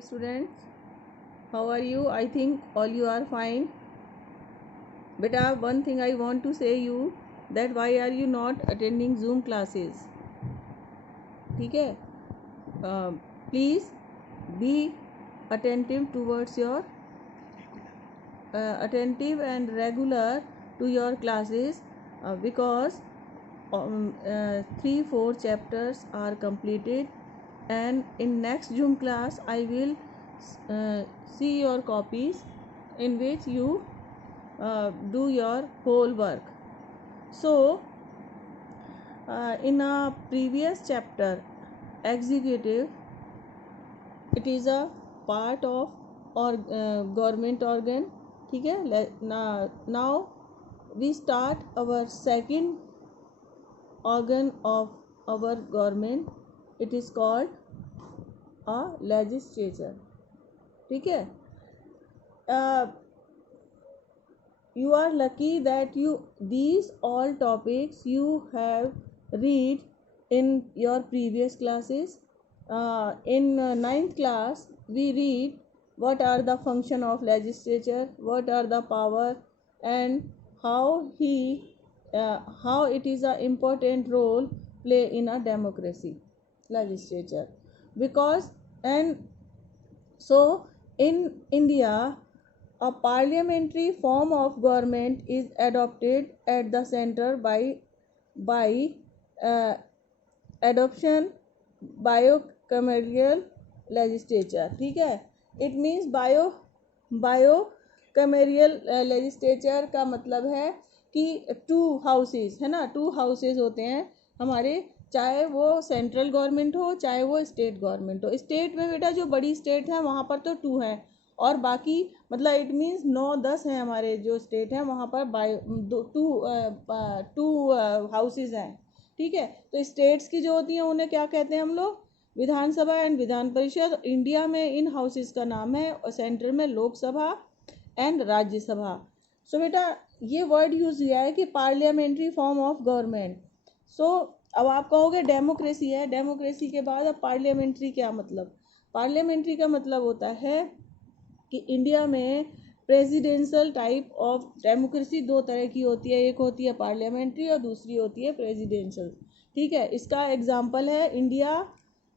Students, how are you? I think all you are fine. Beta, one thing I want to say you that why are you not attending Zoom classes? ठीक है? Please be attentive towards your attentive and regular to your classes because 3-4 chapters are completed, and in next Zoom class I will see your copies in which you do your whole work. So in a previous chapter, executive, it is a part of or government organ. ठीक है? Now we start our second organ of our government. It is called a legislature. ठीक है? You are lucky that these all topics you have read in your previous classes. In ninth class we read what are the function of legislature, what are the power, and how it is a important role play in a democracy, legislature. Because and so in India, a parliamentary form of government is adopted at the center by adoption bicameral legislature. ठीक है? It means bicameral legislature का मतलब है कि 2 houses है ना, 2 houses होते हैं हमारे, चाहे वो सेंट्रल गवर्नमेंट हो चाहे वो स्टेट गवर्नमेंट हो. स्टेट में बेटा जो बड़ी स्टेट है वहाँ पर तो 2 हैं, और बाकी मतलब इट मीन्स 9-10 हैं हमारे जो स्टेट हैं वहाँ पर टू हाउसेज हैं. ठीक है? तो स्टेट्स की जो होती हैं उन्हें क्या कहते हैं हम लोग? विधानसभा एंड विधान परिषद. इंडिया में इन हाउसेज का नाम है, और सेंटर में लोकसभा एंड राज्यसभा. सो बेटा ये वर्ड यूज किया है कि पार्लियामेंट्री फॉर्म ऑफ गवर्नमेंट. सो अब आप कहोगे डेमोक्रेसी है, डेमोक्रेसी के बाद अब पार्लियामेंट्री क्या मतलब? पार्लियामेंट्री का मतलब होता है कि इंडिया में प्रेसिडेंशियल टाइप ऑफ डेमोक्रेसी 2 तरह की होती है. एक होती है पार्लियामेंट्री और दूसरी होती है प्रेसिडेंशियल. ठीक है? इसका एग्जांपल है इंडिया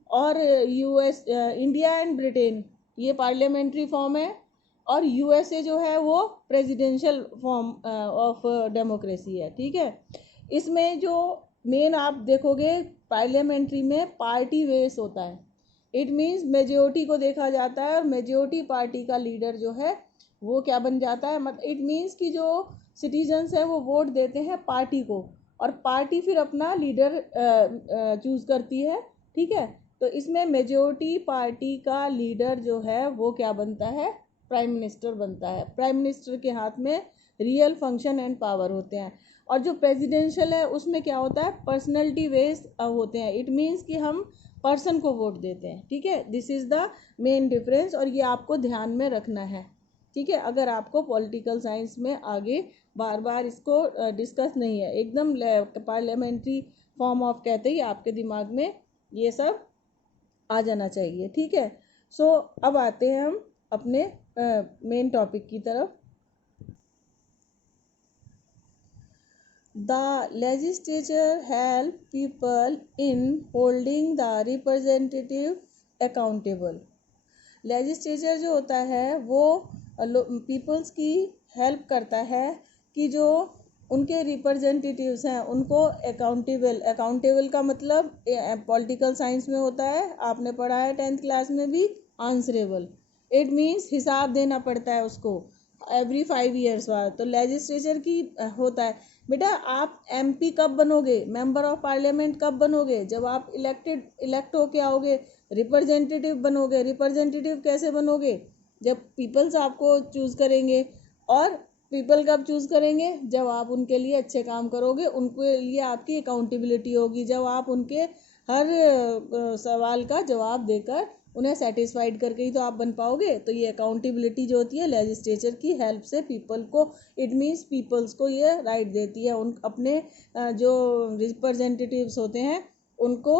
और यूएस. इंडिया एंड ब्रिटेन ये पार्लियामेंट्री फॉर्म है, और यूएसए जो है वो प्रेसिडेंशियल फॉर्म ऑफ डेमोक्रेसी है. ठीक है? इसमें जो मेन आप देखोगे पार्लियामेंट्री में पार्टी बेस होता है. इट मीन्स मेजोरिटी को देखा जाता है, और मेजोरिटी पार्टी का लीडर जो है वो क्या बन जाता है. मतलब इट मीन्स कि जो सिटीजन्स हैं वो वोट देते हैं पार्टी को, और पार्टी फिर अपना लीडर चूज करती है. ठीक है? तो इसमें मेजोरिटी पार्टी का लीडर जो है वो क्या बनता है? प्राइम मिनिस्टर बनता है. प्राइम मिनिस्टर के हाथ में रियल फंक्शन एंड पावर होते हैं. और जो प्रेसिडेंशियल है उसमें क्या होता है? पर्सनैलिटी बेस्ड होते हैं. इट मीन्स कि हम पर्सन को वोट देते हैं. ठीक है? This is the main difference, और ये आपको ध्यान में रखना है. ठीक है? अगर आपको पॉलिटिकल साइंस में आगे बार बार इसको डिस्कस नहीं है, एकदम पार्लियामेंट्री फॉर्म ऑफ कहते ही आपके दिमाग में ये सब आ जाना चाहिए. ठीक है? सो अब आते हैं हम अपने मेन टॉपिक की तरफ. The legislature help people in holding the representative accountable. Legislature जो होता है वो पीपल्स की हेल्प करता है कि जो उनके रिप्रेजेंटेटिव्स हैं उनको अकाउंटेबल का मतलब पॉलिटिकल साइंस में होता है, आपने पढ़ा है 10th क्लास में भी. आंसरेबल, इट मीन्स हिसाब देना पड़ता है उसको एवरी 5 ईयर्स बाद. तो लेजिस्लेचर की होता है. बेटा आप एमपी कब बनोगे? मेंबर ऑफ पार्लियामेंट कब बनोगे? जब आप इलेक्ट होके आओगे. रिप्रेजेंटेटिव बनोगे. रिप्रेजेंटेटिव कैसे बनोगे? जब पीपल्स आपको चूज करेंगे. और पीपल कब चूज करेंगे? जब आप उनके लिए अच्छे काम करोगे, उनके लिए आपकी अकाउंटेबिलिटी होगी, जब आप उनके हर सवाल का जवाब देकर उन्हें सेटिस्फाइड करके ही तो आप बन पाओगे. तो ये अकाउंटेबिलिटी जो होती है लेजिस्लेचर की हेल्प से पीपल को, इट मीन्स पीपल्स को ये राइट देती है. उन अपने जो रिप्रेजेंटेटिव्स होते हैं उनको,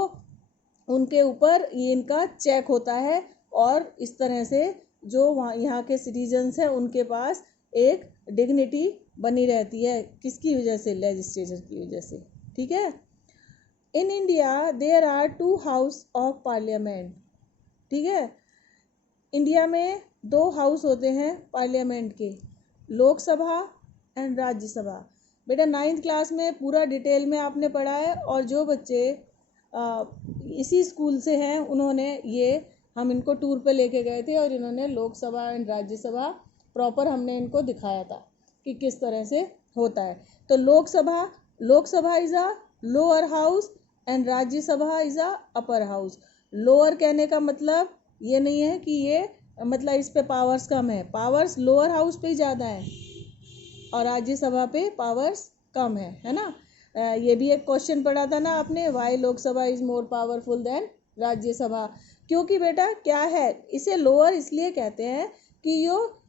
उनके ऊपर ये इनका चेक होता है और इस तरह से जो वहाँ यहाँ के सिटीजन्स हैं उनके पास एक डिग्निटी बनी रहती है, किसकी वजह से, लेजिस्लेचर की वजह से, ठीक है। In India there are 2 house of parliament, ठीक है। इंडिया में 2 हाउस होते हैं पार्लियामेंट के, लोकसभा एंड राज्यसभा। बेटा 9th क्लास में पूरा डिटेल में आपने पढ़ा है, और जो बच्चे इसी स्कूल से हैं उन्होंने ये, हम इनको टूर पे लेके गए थे और इन्होंने लोकसभा एंड राज्यसभा प्रॉपर हमने इनको दिखाया था कि किस तरह से होता है। तो Lok Sabha is a lower house and Rajya Sabha is a upper house. Lower कहने का मतलब ये नहीं है कि ये मतलब इस पे पावर्स कम है, पावर्स लोअर हाउस पे ही ज़्यादा है और राज्यसभा पे पावर्स कम है ना। ये भी एक क्वेश्चन पढ़ा था ना आपने, why Lok Sabha is more powerful than Rajya Sabha. क्योंकि बेटा क्या है, इसे लोअर इसलिए कहते हैं कि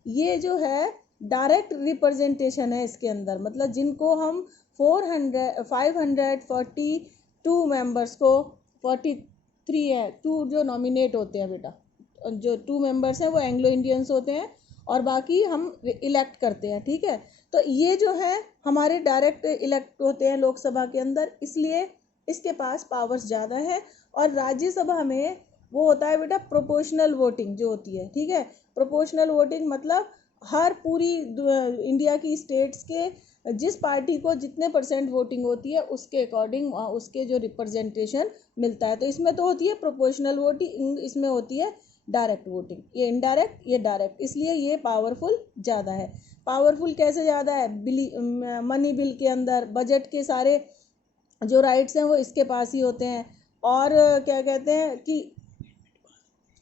ये जो है डायरेक्ट रिप्रेजेंटेशन है इसके अंदर, मतलब जिनको हम 542 मेंबर्स को, 43 है 2 जो नॉमिनेट होते हैं बेटा, जो 2 मेंबर्स हैं वो एंग्लो इंडियंस होते हैं और बाकी हम इलेक्ट करते हैं, ठीक है। तो ये जो है हमारे डायरेक्ट इलेक्ट होते हैं लोकसभा के अंदर, इसलिए इसके पास पावर्स ज़्यादा है। और राज्यसभा में वो होता है बेटा प्रोपोर्शनल वोटिंग जो होती है, ठीक है। प्रोपोर्शनल वोटिंग मतलब हर पूरी इंडिया की स्टेट्स के जिस पार्टी को जितने % वोटिंग होती है उसके अकॉर्डिंग उसके जो रिप्रेजेंटेशन मिलता है। तो इसमें तो होती है प्रोपोर्शनल वोटिंग, इसमें होती है डायरेक्ट वोटिंग, ये इनडायरेक्ट ये डायरेक्ट, इसलिए ये पावरफुल ज़्यादा है। पावरफुल कैसे ज़्यादा है, मनी बिल के अंदर बजट के सारे जो राइट्स हैं वो इसके पास ही होते हैं। और क्या कहते हैं कि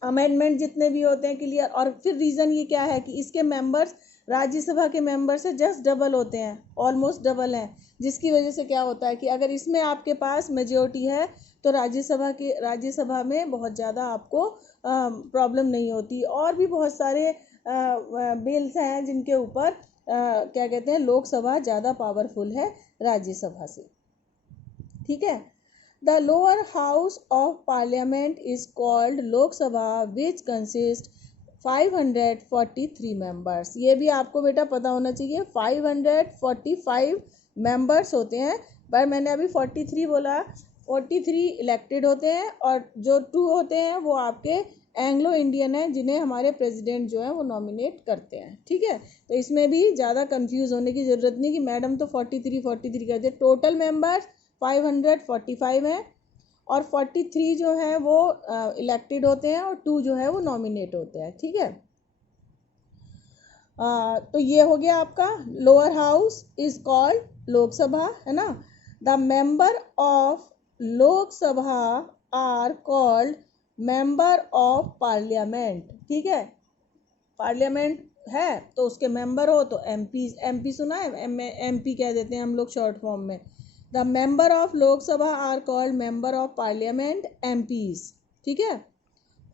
अमेंडमेंट जितने भी होते हैं क्लियर। और फिर रीज़न ये क्या है कि इसके मेंबर्स राज्यसभा के मेंबर से जस्ट डबल होते हैं, ऑलमोस्ट डबल हैं, जिसकी वजह से क्या होता है कि अगर इसमें आपके पास मेजोरिटी है तो राज्यसभा में बहुत ज़्यादा आपको प्रॉब्लम नहीं होती। और भी बहुत सारे बिल्स हैं जिनके ऊपर क्या कहते हैं लोकसभा ज़्यादा पावरफुल है राज्यसभा से, ठीक है। The lower house of parliament is called Lok Sabha, which consists 543 members। ये भी आपको बेटा पता होना चाहिए, 545 members होते हैं, पर मैंने अभी 43 बोला, 43 इलेक्टेड होते हैं और जो 2 होते हैं वो आपके एंग्लो इंडियन हैं जिन्हें हमारे प्रेसिडेंट जो है वो नॉमिनेट करते हैं, ठीक है। तो इसमें भी ज़्यादा कंफ्यूज होने की ज़रूरत नहीं कि मैडम तो 43 करते। टोटल मेंबर्स 545 हैं और 43 जो है वो इलेक्टेड होते हैं और 2 जो है वो नॉमिनेट होते हैं, ठीक है। तो ये हो गया आपका lower house is called Lok Sabha, है ना। The member of Lok Sabha are called member of parliament, ठीक है। पार्लियामेंट है तो उसके मेंबर हो तो एमपी सुना है, एमपी कह देते हैं हम लोग शॉर्ट फॉर्म में। The member of Lok Sabha are called member of parliament, MPs, ठीक है,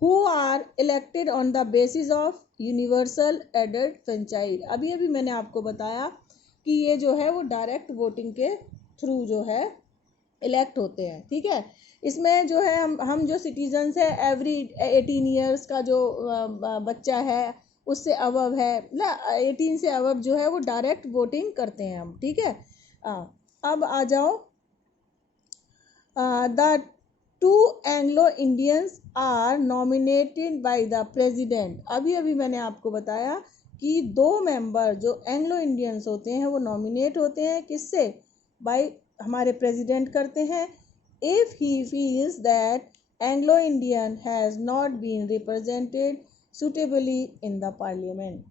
who are elected on the basis of universal aided franchise. अभी अभी मैंने आपको बताया कि ये जो है वो डायरेक्ट वोटिंग के थ्रू जो है इलेक्ट होते हैं, ठीक है। इसमें जो है हम जो सिटीजन्स है एवरी 18 ईयर्स का जो बच्चा है उससे अबव है ना, 18 से अबव जो है वो डायरेक्ट वोटिंग करते हैं हम, ठीक है। अब आ जाओ, the 2 Anglo Indians are nominated by the president. अभी अभी मैंने आपको बताया कि 2 मेंबर जो एंग्लो इंडियंस होते हैं वो नॉमिनेट होते हैं किससे, बाय हमारे प्रेसिडेंट करते हैं। If he feels that Anglo Indian has not been represented suitably in the parliament,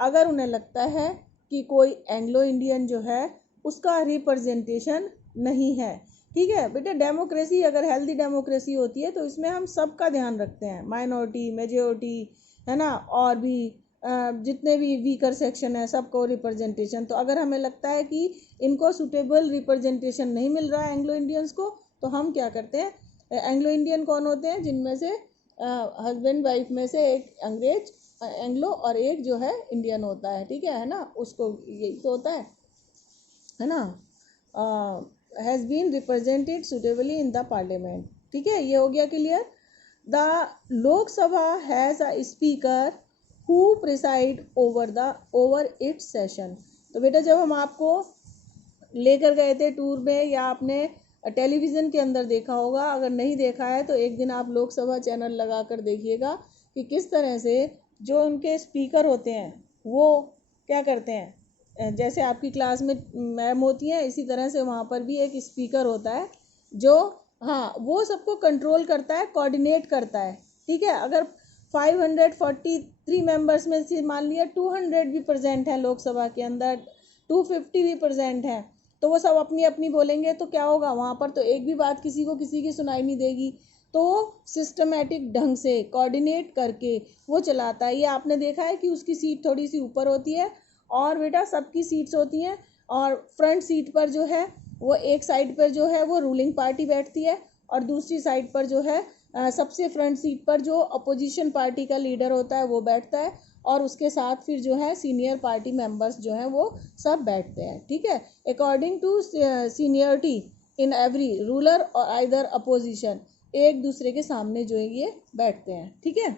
अगर उन्हें लगता है कि कोई एंग्लो इंडियन जो है उसका रिप्रेजेंटेशन नहीं है, ठीक है। बेटा डेमोक्रेसी अगर हेल्दी डेमोक्रेसी होती है तो इसमें हम सबका ध्यान रखते हैं, माइनॉरिटी मेजॉरिटी, है ना, और भी जितने भी वीकर सेक्शन है सबको रिप्रेजेंटेशन। तो अगर हमें लगता है कि इनको सूटेबल रिप्रेजेंटेशन नहीं मिल रहा है एंग्लो इंडियंस को, तो हम क्या करते हैं, एंग्लो इंडियन कौन होते हैं, जिनमें से हस्बैंड वाइफ में से एक अंग्रेज एंग्लो और एक जो है इंडियन होता है, ठीक है ना, उसको यही तो होता है ना, has been represented suitably in the parliament, ठीक है। ये हो गया clear. The Lok Sabha has a speaker who preside over its session. तो बेटा जब हम आपको लेकर गए थे टूर में, या आपने टेलीविज़न के अंदर देखा होगा, अगर नहीं देखा है तो एक दिन आप लोकसभा चैनल लगा कर देखिएगा कि किस तरह से जो उनके स्पीकर होते हैं वो क्या करते हैं। जैसे आपकी क्लास में मैम होती हैं, इसी तरह से वहाँ पर भी एक स्पीकर होता है जो वो सबको कंट्रोल करता है, कोऑर्डिनेट करता है। ठीक है, अगर 543 मेंबर्स में से मान लिया 200 भी प्रेजेंट हैं लोकसभा के अंदर, 250 भी प्रेजेंट हैं, तो वो सब अपनी अपनी बोलेंगे तो क्या होगा, वहाँ पर तो एक भी बात किसी को किसी की सुनाई नहीं देगी। तो सिस्टमेटिक ढंग से कोऑर्डिनेट करके वो चलाता है। ये आपने देखा है कि उसकी सीट थोड़ी सी ऊपर होती है, और बेटा सबकी सीट्स होती हैं, और फ्रंट सीट पर जो है वो एक साइड पर जो है वो रूलिंग पार्टी बैठती है, और दूसरी साइड पर जो है सबसे फ्रंट सीट पर जो अपोजिशन पार्टी का लीडर होता है वो बैठता है, और उसके साथ फिर जो है सीनियर पार्टी मेंबर्स जो हैं वो सब बैठते हैं। ठीक है, according to seniority in every ruler और आइदर अपोजिशन, एक दूसरे के सामने जो है ये बैठते हैं। ठीक है,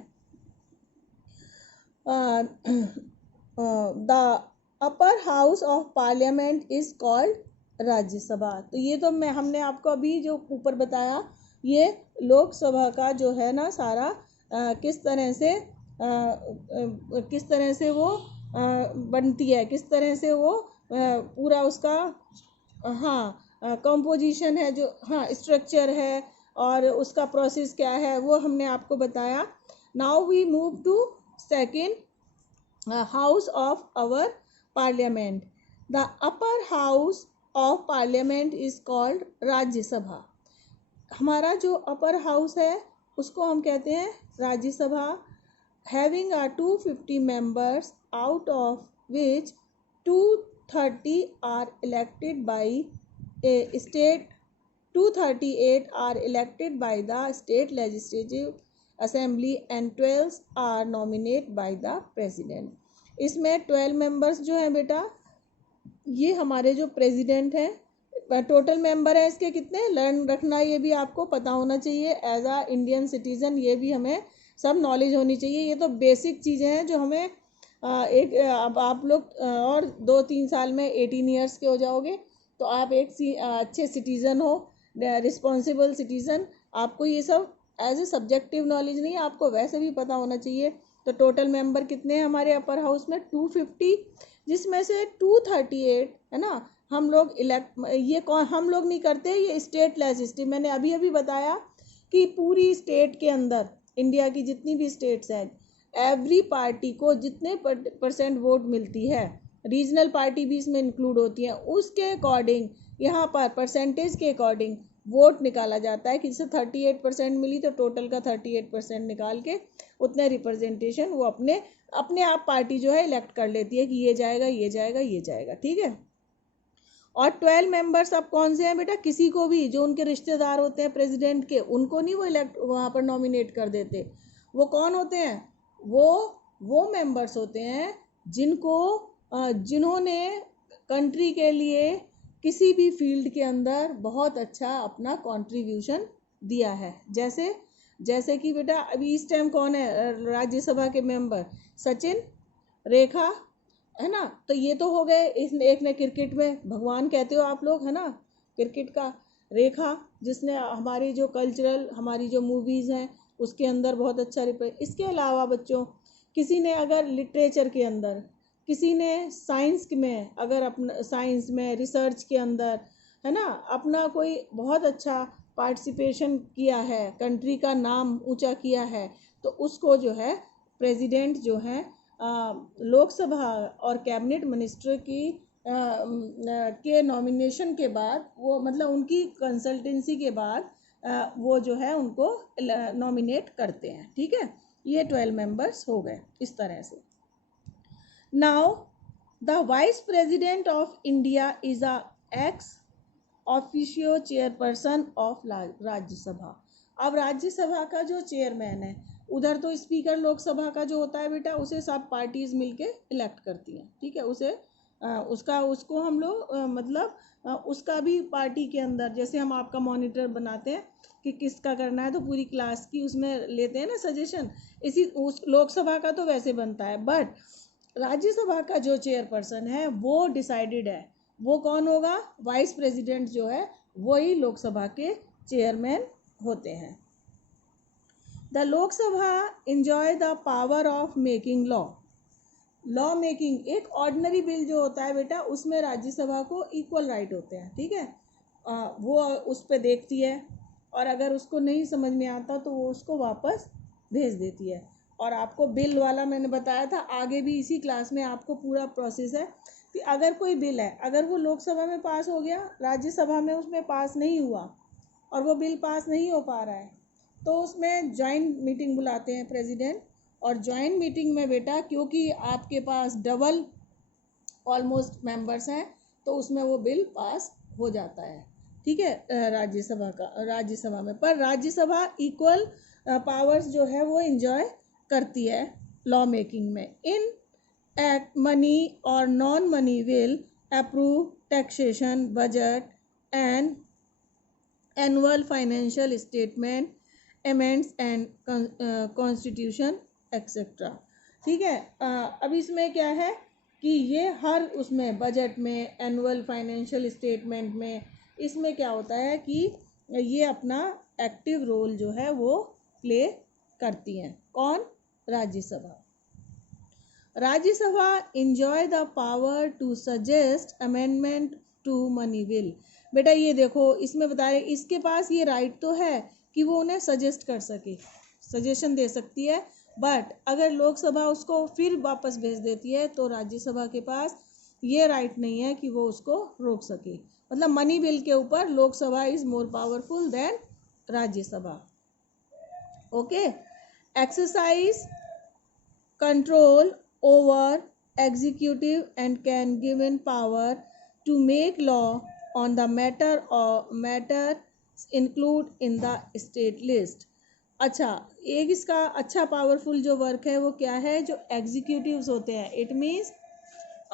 the upper house of parliament is called Rajya Sabha. तो ये तो हमने आपको अभी जो ऊपर बताया, ये लोकसभा का जो है ना सारा किस तरह से वो बनती है, किस तरह से वो पूरा उसका कंपोजिशन है, जो स्ट्रक्चर है और उसका प्रोसेस क्या है, वो हमने आपको बताया। Now we move to second house of our parliament. The upper house of parliament is called Rajya Sabha. हमारा जो अपर हाउस है उसको हम कहते हैं Rajya Sabha. Having 250 members, out of which 230 are elected by a state, 238 are elected by the state legislative assembly and 12 are nominate by the president. इसमें 12 members जो हैं बेटा, ये हमारे जो प्रेसिडेंट हैं। टोटल मेंबर है इसके कितने, लर्न रखना, ये भी आपको पता होना चाहिए एज आ इंडियन सिटीजन, ये भी हमें सब नॉलेज होनी चाहिए। ये तो बेसिक चीज़ें हैं जो हमें अब आप लोग और 2-3 साल में 18 ईयर्स के हो जाओगे तो आप एक अच्छे सिटीज़न हो, रिस्पॉन्सिबल सिटीज़न। आपको ये सब एज ए सब्जेक्टिव नॉलेज नहीं, आपको वैसे भी पता होना चाहिए। तो टोटल मेंबर कितने हैं हमारे अपर हाउस में, 250, जिसमें से 238 है ना हम लोग ये कौन हम लोग नहीं करते, ये स्टेट लेजिस्लेटिव। मैंने अभी अभी बताया कि पूरी स्टेट के अंदर, इंडिया की जितनी भी स्टेट्स हैं, एवरी पार्टी को जितने % वोट मिलती है, रीजनल पार्टी भी इसमें इंक्लूड होती हैं, उसके अकॉर्डिंग यहाँ पर परसेंटेज के अकॉर्डिंग वोट निकाला जाता है कि जैसे 38% मिली तो टोटल का 38% निकाल के उतने रिप्रेजेंटेशन वो अपने आप पार्टी जो है इलेक्ट कर लेती है कि ये जाएगा ये जाएगा ये जाएगा। ठीक है, और 12 मेंबर्स अब कौन से हैं बेटा, किसी को भी जो उनके रिश्तेदार होते हैं प्रेसिडेंट के, उनको नहीं वो इलेक्ट वहाँ पर नॉमिनेट कर देते। वो कौन होते हैं, वो मेंबर्स होते हैं जिन्होंने कंट्री के लिए किसी भी फील्ड के अंदर बहुत अच्छा अपना कंट्रीब्यूशन दिया है। जैसे कि बेटा अभी इस टाइम कौन है राज्यसभा के मेंबर, सचिन, रेखा, है ना। तो ये तो हो गए। एक ने क्रिकेट में भगवान कहते हो आप लोग, है ना, क्रिकेट का, रेखा जिसने हमारी जो कल्चरल, हमारी जो मूवीज़ हैं उसके अंदर बहुत अच्छा इसके अलावा बच्चों, किसी ने अगर लिटरेचर के अंदर, किसी ने साइंस में, अगर अपना साइंस में रिसर्च के अंदर, है ना, अपना कोई बहुत अच्छा पार्टिसिपेशन किया है, कंट्री का नाम ऊंचा किया है, तो उसको जो है प्रेसिडेंट जो है लोकसभा और कैबिनेट मिनिस्टर के नॉमिनेशन के बाद, वो मतलब उनकी कंसल्टेंसी के बाद वो जो है उनको नॉमिनेट करते हैं। ठीक है, ये 12 मेंबर्स हो गए इस तरह से। Now the vice president of India is a ex officio chairperson of Rajya Sabha. अब राज्यसभा का जो चेयरमैन है, उधर तो स्पीकर लोकसभा का जो होता है बेटा, उसे सब पार्टीज मिलके इलेक्ट करती हैं। ठीक है, उसे उसको हम लोग मतलब उसका भी पार्टी के अंदर, जैसे हम आपका मॉनिटर बनाते हैं कि किसका करना है तो पूरी क्लास की उसमें लेते हैं ना सजेशन, इसी उस लोकसभा का तो वैसे बनता है। बट राज्यसभा का जो चेयरपर्सन है वो डिसाइडेड है, वो कौन होगा, वाइस प्रेसिडेंट जो है वही लोकसभा के चेयरमैन होते हैं। The Lok Sabha enjoy the power of making law making. एक ऑर्डिनरी बिल जो होता है बेटा उसमें राज्यसभा को इक्वल राइट होते हैं, ठीक है। वो उस पर देखती है और अगर उसको नहीं समझ में आता तो वो उसको वापस भेज देती है। और आपको बिल वाला मैंने बताया था, आगे भी इसी क्लास में आपको पूरा प्रोसेस है कि अगर कोई बिल है, अगर वो लोकसभा में पास हो गया, राज्यसभा में उसमें पास नहीं हुआ और वो बिल पास नहीं हो पा रहा है, तो उसमें जॉइंट मीटिंग बुलाते हैं प्रेसिडेंट। और जॉइंट मीटिंग में बेटा क्योंकि आपके पास डबल ऑलमोस्ट मेंबर्स हैं तो उसमें वो बिल पास हो जाता है, ठीक है। राज्यसभा में, पर राज्यसभा इक्वल पावर्स जो है वो एंजॉय करती है लॉ मेकिंग में। इन एक्ट मनी और non money will approve taxation, budget and annual financial statement, amends and constitution etcetera, ठीक है। अब इसमें क्या है कि ये हर उसमें बजट में, एनुअल फाइनेंशियल स्टेटमेंट में, इसमें क्या होता है कि ये अपना एक्टिव रोल जो है वो प्ले करती हैं। कौन, Rajya Sabha. Rajya Sabha enjoy the power to suggest amendment to money bill। बेटा ये देखो इसमें बता रहे इसके पास ये राइट तो है कि वो उन्हें सजेस्ट कर सके, सजेशन दे सकती है, बट अगर लोकसभा उसको फिर वापस भेज देती है तो राज्यसभा के पास ये राइट नहीं है कि वो उसको रोक सके। मतलब मनी बिल के ऊपर Lok Sabha is more powerful than Rajya Sabha. Okay, exercise control over executive and can given power to make law on the matter or matter include in the state list। अच्छा, एक इसका अच्छा पावरफुल जो वर्क है वो क्या है, जो एग्जीक्यूटिव्स होते हैं, इट मीन्स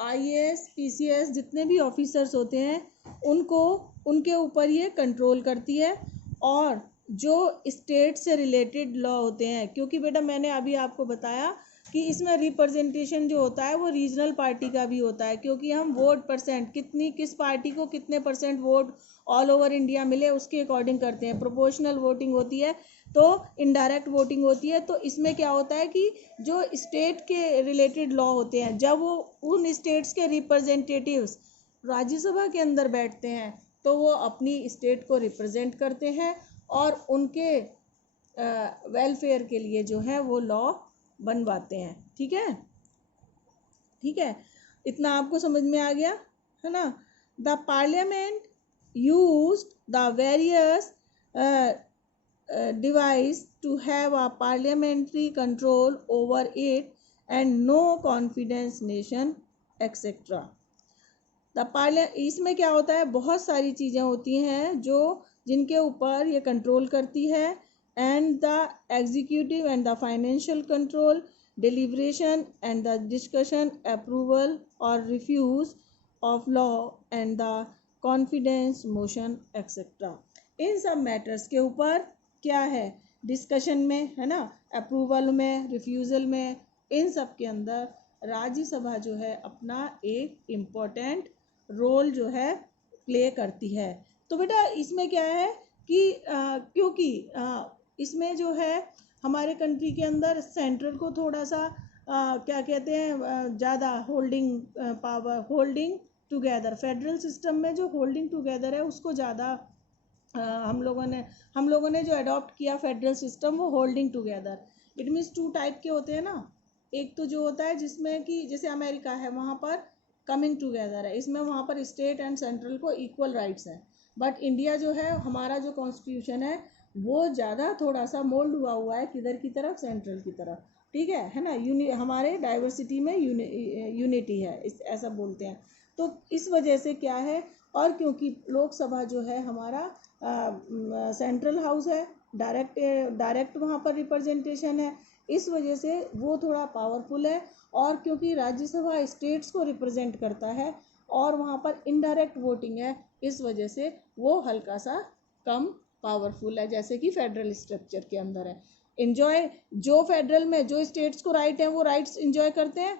IAS PCS जितने भी ऑफिसर्स होते हैं उनको, उनके ऊपर ये कंट्रोल करती है। और जो स्टेट से रिलेटेड लॉ होते हैं, क्योंकि बेटा मैंने अभी आपको बताया कि इसमें रिप्रेजेंटेशन जो होता है वो रीजनल पार्टी का भी होता है, क्योंकि हम वोट परसेंट कितनी, किस पार्टी को कितने percent vote all over India मिले उसके अकॉर्डिंग करते हैं। प्रोपोर्शनल वोटिंग होती है तो इनडायरेक्ट वोटिंग होती है। तो इसमें क्या होता है कि जो स्टेट के रिलेटेड लॉ होते हैं, जब वो उन स्टेट्स के रिप्रेजेंटेटिव्स राज्यसभा के अंदर बैठते हैं तो वो अपनी स्टेट को रिप्रेजेंट करते हैं और उनके वेलफेयर के लिए जो है वो लॉ बनवाते हैं, ठीक है, ठीक है। इतना आपको समझ में आ गया है ना। The parliament used the various device to have a parliamentary control over it and no confidence nation etc। इसमें क्या होता है, बहुत सारी चीज़ें होती हैं जो जिनके ऊपर ये कंट्रोल करती है। And the executive and the financial control, deliberation and the discussion, approval और refuse of law and the confidence motion etcetera. इन सब मैटर्स के ऊपर क्या है, डिस्कशन में है ना, अप्रूवल में, रिफ्यूज़ल में, इन सब के अंदर राज्यसभा जो है अपना एक इम्पोर्टेंट रोल जो है प्ले करती है। तो बेटा इसमें क्या है कि क्योंकि इसमें जो है हमारे कंट्री के अंदर सेंट्रल को थोड़ा सा क्या कहते हैं, ज़्यादा holding power, holding together, federal system में जो होल्डिंग टुगेदर है उसको ज़्यादा हम लोगों ने जो अडॉप्ट किया फेडरल सिस्टम वो holding together. It means two type के होते हैं ना, एक तो जो होता है जिसमें कि जैसे अमेरिका है वहाँ पर कमिंग टुगेदर है, इसमें वहाँ पर स्टेट एंड सेंट्रल को इक्वल राइट्स हैं। बट इंडिया जो है, हमारा जो कॉन्स्टिट्यूशन है वो ज़्यादा थोड़ा सा मोल्ड हुआ है किधर की तरफ, सेंट्रल की तरफ, ठीक है ना। हमारे डाइवर्सिटी में यूनिटी है, ऐसा बोलते हैं। तो इस वजह से क्या है, और क्योंकि लोकसभा जो है हमारा सेंट्रल हाउस है, डायरेक्ट वहाँ पर रिप्रेजेंटेशन है, इस वजह से वो थोड़ा पावरफुल है। और क्योंकि राज्यसभा स्टेट्स को रिप्रेजेंट करता है और वहाँ पर इनडायरेक्ट वोटिंग है, इस वजह से वो हल्का सा कम पावरफुल है, जैसे कि फेडरल स्ट्रक्चर के अंदर है। इंजॉय जो फेडरल में जो स्टेट्स को राइट है वो राइट्स इंजॉय करते हैं,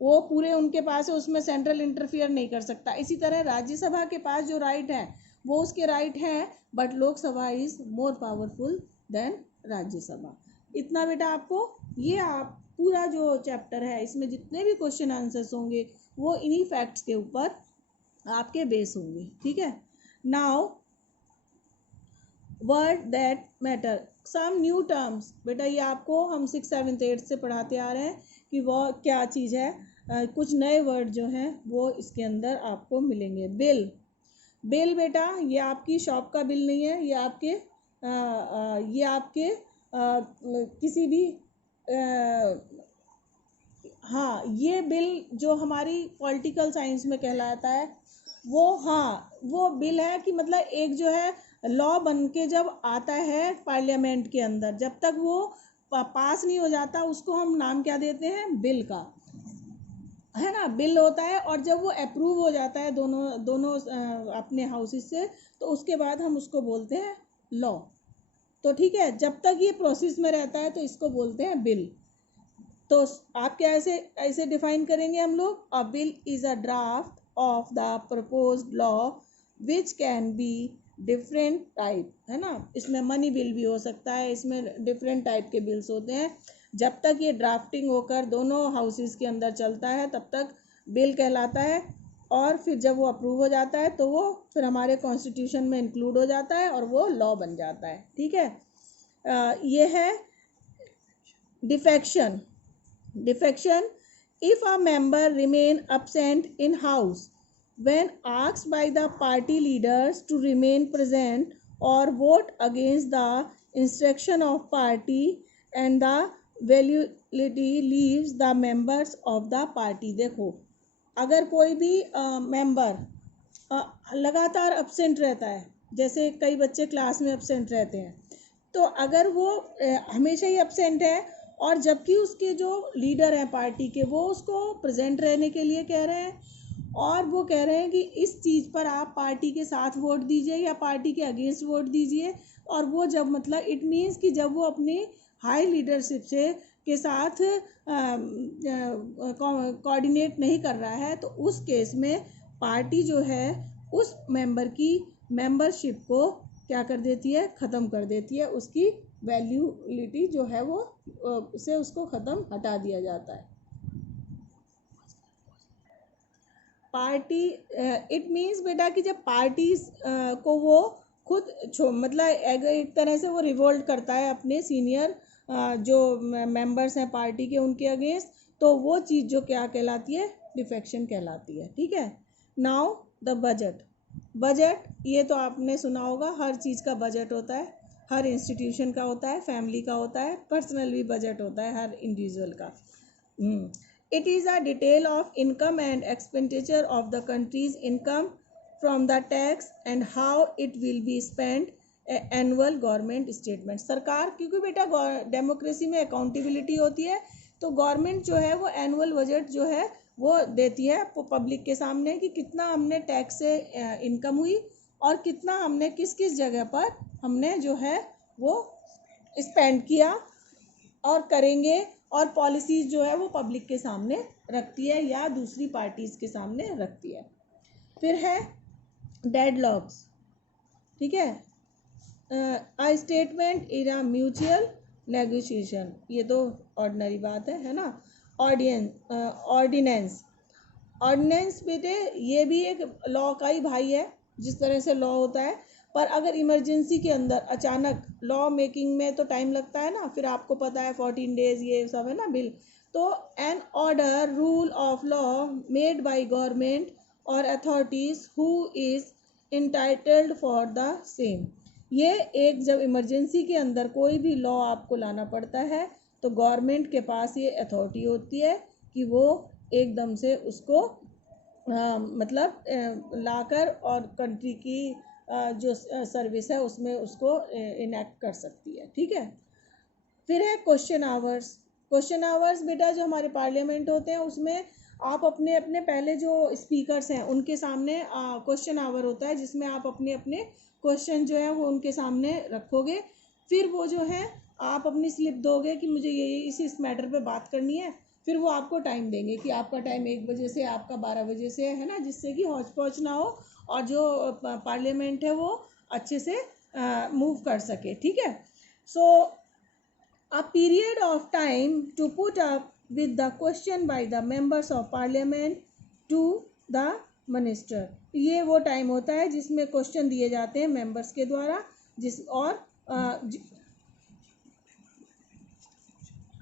वो पूरे उनके पास है, उसमें सेंट्रल इंटरफियर नहीं कर सकता। इसी तरह राज्यसभा के पास जो राइट है वो उसके राइट हैं, but Lok Sabha is more powerful than Rajya Sabha. इतना बेटा आपको, ये आप पूरा जो चैप्टर है इसमें जितने भी क्वेश्चन आंसर्स होंगे वो इन्हीं फैक्ट्स के ऊपर आपके बेस होंगे, ठीक है। Now word that matter, some new terms. बेटा ये आपको हम 6, 7, 8 से पढ़ाते आ रहे हैं कि वो क्या चीज़ है। कुछ नए वर्ड जो हैं वो इसके अंदर आपको मिलेंगे। बिल, बिल बेटा ये आपकी शॉप का बिल नहीं है, ये आपके किसी भी हाँ, ये बिल जो हमारी पॉलिटिकल साइंस में कहलाता है वो, हाँ वो बिल है कि मतलब एक जो है लॉ बन के जब आता है पार्लियामेंट के अंदर, जब तक वो पास नहीं हो जाता उसको हम नाम क्या देते हैं, बिल का, है ना, बिल होता है। और जब वो अप्रूव हो जाता है दोनों दोनों अपने हाउसेस से, तो उसके बाद हम उसको बोलते हैं लॉ। तो ठीक है, जब तक ये प्रोसेस में रहता है तो इसको बोलते हैं बिल। तो आप क्या ऐसे ऐसे डिफाइन करेंगे हम लोग, अ bill is a draft of the proposed law which can be different type, है ना। इसमें मनी बिल भी हो सकता है, इसमें डिफरेंट टाइप के बिल्स होते हैं। जब तक ये ड्राफ्टिंग होकर दोनों हाउसेस के अंदर चलता है तब तक बिल कहलाता है, और फिर जब वो अप्रूव हो जाता है तो वो फिर हमारे कॉन्स्टिट्यूशन में इंक्लूड हो जाता है और वो लॉ बन जाता है, ठीक है। ये है defection. Defection, if a member remain absent in house when asked by the party leaders to remain present or vote against the instruction of party, and the validity leaves the members of the party। देखो, अगर कोई भी member लगातार absent रहता है, जैसे कई बच्चे क्लास में absent रहते हैं, तो अगर वो हमेशा ही absent है और जबकि उसके जो लीडर हैं पार्टी के वो उसको प्रेजेंट रहने के लिए कह रहे हैं और वो कह रहे हैं कि इस चीज़ पर आप पार्टी के साथ वोट दीजिए या पार्टी के अगेंस्ट वोट दीजिए, और वो जब मतलब इट मीन्स कि जब वो अपनी हाई लीडरशिप से के साथ कोऑर्डिनेट नहीं कर रहा है तो उस केस में पार्टी जो है उस मेंबर की मेंबरशिप को क्या कर देती है, ख़त्म कर देती है, उसकी वैल्यूलिटी जो है वो से उसको ख़त्म हटा दिया जाता है। पार्टी इट मीन्स बेटा कि जब पार्टी को वो खुद मतलब एक तरह से वो रिवोल्ट करता है अपने सीनियर जो मेंबर्स हैं पार्टी के उनके अगेंस्ट, तो वो चीज़ जो क्या कहलाती है, डिफेक्शन कहलाती है, ठीक है। Now the budget. बजट ये तो आपने सुना होगा, हर चीज़ का बजट होता है, हर इंस्टीट्यूशन का होता है, फैमिली का होता है, पर्सनल भी बजट होता है हर इंडिविजुअल का। It is a detail of income and expenditure of the country's income from the tax and how it will be spent, annual government statement. सरकार, क्योंकि बेटा डेमोक्रेसी में अकाउंटेबिलिटी होती है, तो गवर्नमेंट जो है वो एनुअल बजट जो है वो देती है पब्लिक के सामने कि कितना हमने टैक्स से इनकम हुई और कितना हमने किस किस जगह पर हमने जो है वो स्पेंड किया और करेंगे, और पॉलिसीज़ जो है वो पब्लिक के सामने रखती है या दूसरी पार्टीज़ के सामने रखती है। फिर है डेडलॉक्स, ठीक है। A statement in a mutual negotiation, ये तो ऑर्डिनरी बात है ना। ऑर्डिनेंस, ऑर्डिनेंस बेटे ये भी एक लॉ का ही भाई है, जिस तरह से लॉ होता है, पर अगर इमरजेंसी के अंदर अचानक लॉ मेकिंग में तो टाइम लगता है ना, फिर आपको पता है 14 डेज ये सब है ना बिल। तो an order rule of law made by government और authorities who is entitled for the same. ये एक जब इमरजेंसी के अंदर कोई भी लॉ आपको लाना पड़ता है तो गवर्नमेंट के पास ये अथॉरिटी होती है कि वो एकदम से उसको मतलब लाकर और कंट्री की जो सर्विस है उसमें उसको इनेक्ट कर सकती है, ठीक है। फिर है क्वेश्चन आवर्स। क्वेश्चन आवर्स बेटा जो हमारे पार्लियामेंट होते हैं उसमें आप अपने अपने पहले जो स्पीकर्स हैं उनके सामने क्वेश्चन आवर होता है, जिसमें आप अपने अपने क्वेश्चन जो है वो उनके सामने रखोगे। फिर वो जो है आप अपनी स्लिप दोगे कि मुझे ये इस मैटर पे बात करनी है। फिर वो आपको टाइम देंगे कि आपका टाइम 1 बजे से आपका 12 बजे से है ना, जिससे कि हौच पौच ना हो और जो पार्लियामेंट है वो अच्छे से मूव कर सके। ठीक है। सो a period of time to put up with the question by the members of parliament to the minister। ये वो टाइम होता है जिसमें क्वेश्चन दिए जाते हैं मेंबर्स के द्वारा, जिस और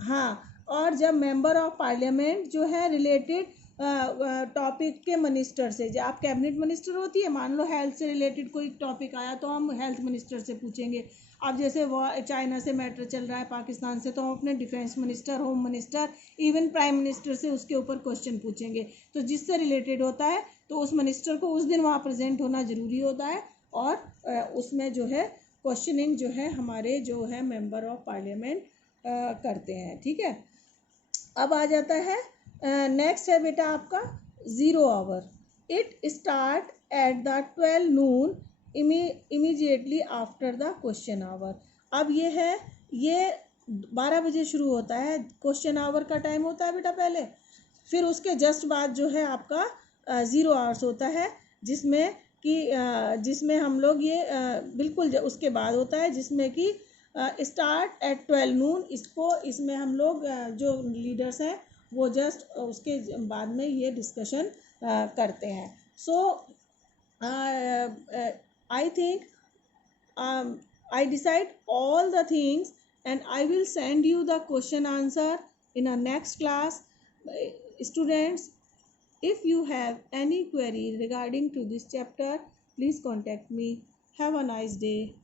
हाँ, और जब मेंबर ऑफ पार्लियामेंट जो है रिलेटेड टॉपिक के मिनिस्टर से, जब आप कैबिनेट मिनिस्टर होती है, मान लो हेल्थ से रिलेटेड कोई टॉपिक आया तो हम हेल्थ मिनिस्टर से पूछेंगे। अब जैसे वो चाइना से मैटर चल रहा है, पाकिस्तान से, तो हम अपने defence minister, home minister, even prime minister से उसके ऊपर क्वेश्चन पूछेंगे। तो जिससे रिलेटेड होता है तो उस मिनिस्टर को उस दिन वहाँ प्रेजेंट होना ज़रूरी होता है, और उसमें जो है क्वेश्चनिंग जो है हमारे जो है मेंबर ऑफ पार्लियामेंट करते हैं। ठीक है। अब आ जाता है नेक्स्ट है बेटा आपका 0 hour. It start at the 12 noon immediately after the question hour. अब ये है, ये 12 बजे शुरू होता है, क्वेश्चन आवर का टाइम होता है बेटा पहले। फिर उसके जस्ट बाद जो है आपका 0 आवर्स होता है, जिसमें हम लोग ये बिल्कुल उसके बाद होता है, जिसमें कि स्टार्ट एट 12 नून। इसमें हम लोग जो लीडर्स हैं वो जस्ट उसके बाद में ये डिस्कशन करते हैं। So I think I decide all the things and I will send you the question answer in a next class. Students, if you have any query regarding to this chapter, please contact me. Have a nice day.